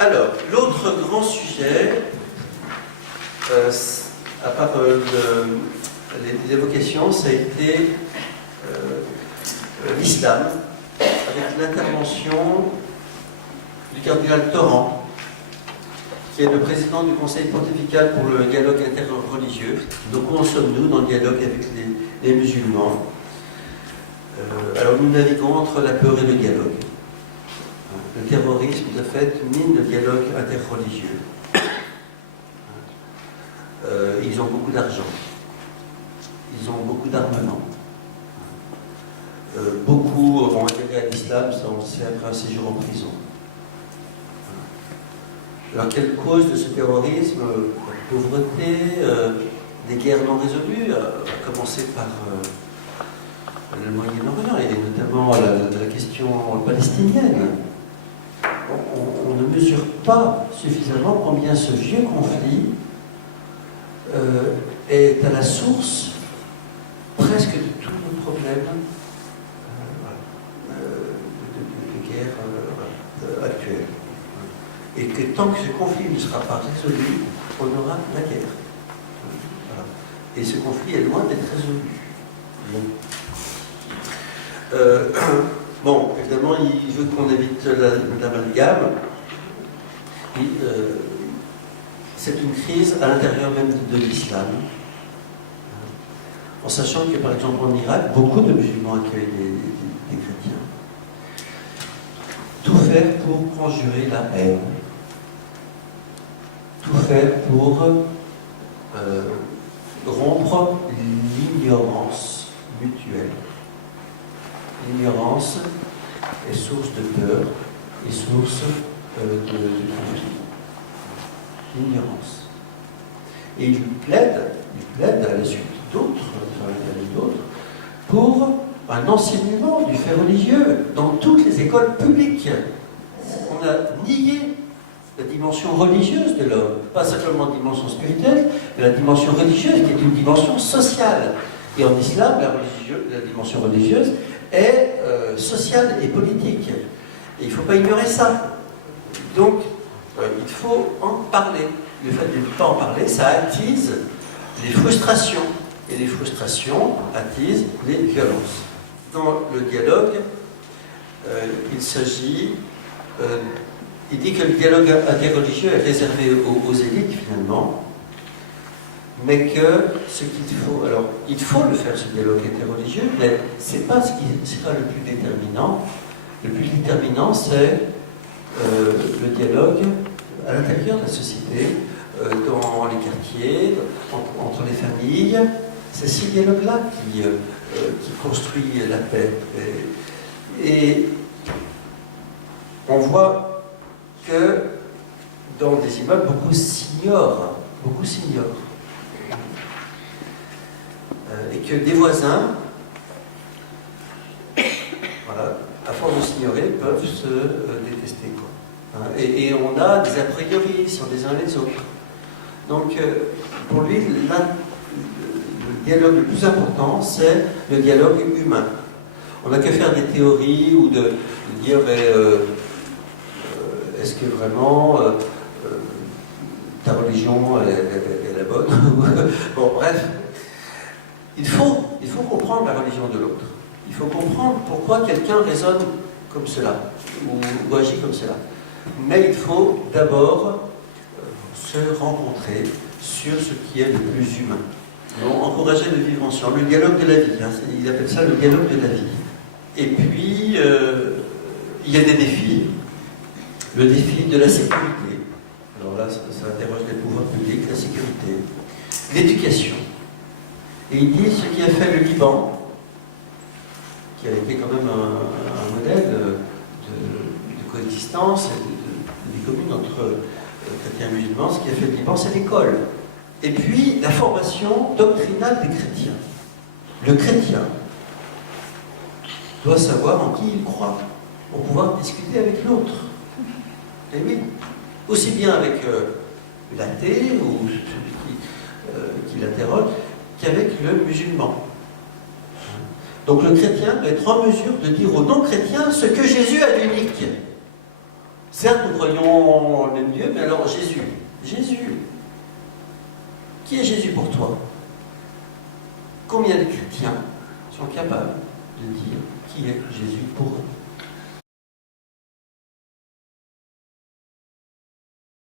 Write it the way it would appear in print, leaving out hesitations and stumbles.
Alors, l'autre grand sujet, à part l'évocation, ça a été l'islam, avec l'intervention du cardinal Torrent, qui est le président du Conseil pontifical pour le dialogue interreligieux. Donc, où en sommes-nous dans le dialogue avec les musulmans? Alors, nous naviguons entre la peur et le dialogue. Le terrorisme, de fait, mine le dialogue interreligieux. Ils ont beaucoup d'argent. Ils ont beaucoup d'armement. Beaucoup vont adhérer à l'islam sans faire un séjour en prison. Alors, quelle cause de ce terrorisme? La pauvreté, des guerres non résolues, à commencer par le Moyen-Orient, et notamment la question palestinienne. On ne mesure pas suffisamment combien ce vieux conflit est à la source presque de tous nos problèmes de guerre actuelle. Et que tant que ce conflit ne sera pas résolu, on aura la guerre. Voilà. Et ce conflit est loin d'être résolu. Bon, évidemment, il veut qu'on évite l'amalgame. C'est une crise à l'intérieur même de l'islam. En sachant que, par exemple, en Irak, beaucoup de musulmans accueillent des chrétiens. Tout faire pour conjurer la haine. Tout faire pour rompre l'ignorance mutuelle. L'ignorance est source de peur et source de conflit. L'ignorance. Et il plaide à la suite d'autres, pour un enseignement du fait religieux dans toutes les écoles publiques. On a nié la dimension religieuse de l'homme, pas simplement la dimension spirituelle, mais la dimension religieuse qui est une dimension sociale. Et en islam, la dimension religieuse est sociale et politique. Et il ne faut pas ignorer ça. Donc, il faut en parler. Le fait de ne pas en parler, ça attise les frustrations. Et les frustrations attisent les violences. Dans le dialogue, il s'agit... il dit que le dialogue interreligieux est réservé aux élites, finalement, mais que ce qu'il faut... Alors, il faut le faire, ce dialogue interreligieux, mais ce n'est pas ce qui sera le plus déterminant. Le plus déterminant, c'est le dialogue à l'intérieur de la société, dans les quartiers, entre les familles. C'est ce dialogue-là qui construit la paix. Et on voit que dans des immeubles, beaucoup s'ignorent. Et que des voisins, voilà, à force de s'ignorer, peuvent se détester. Quoi. Et on a des a priori sur les uns les autres. Donc, pour lui, le dialogue le plus important, c'est le dialogue humain. On n'a qu'à faire des théories ou de dire, est-ce que vraiment ta religion est la bonne? Bon, bref. Il faut comprendre la religion de l'autre. Il faut comprendre pourquoi quelqu'un raisonne comme cela, ou agit comme cela. Mais il faut d'abord se rencontrer sur ce qui est le plus humain. Donc, encourager le vivre ensemble, le dialogue de la vie. Hein, il appelle ça le dialogue de la vie. Et puis, il y a des défis. Le défi de la sécurité. Alors là, ça interroge les pouvoirs publics, la sécurité. L'éducation. Et il dit ce qui a fait le Liban, qui a été quand même un modèle de coexistence et des communes entre chrétiens et musulmans, ce qui a fait le Liban, c'est l'école. Et puis, la formation doctrinale des chrétiens. Le chrétien doit savoir en qui il croit, pour pouvoir discuter avec l'autre. Et oui, aussi bien avec l'athée ou celui qui l'interroge, qu'avec le musulman. Donc le chrétien doit être en mesure de dire aux non-chrétiens ce que Jésus a d'unique. Certes, nous croyons en le même Dieu, mais alors Jésus. Jésus. Qui est Jésus pour toi? Combien de chrétiens sont capables de dire qui est Jésus pour eux?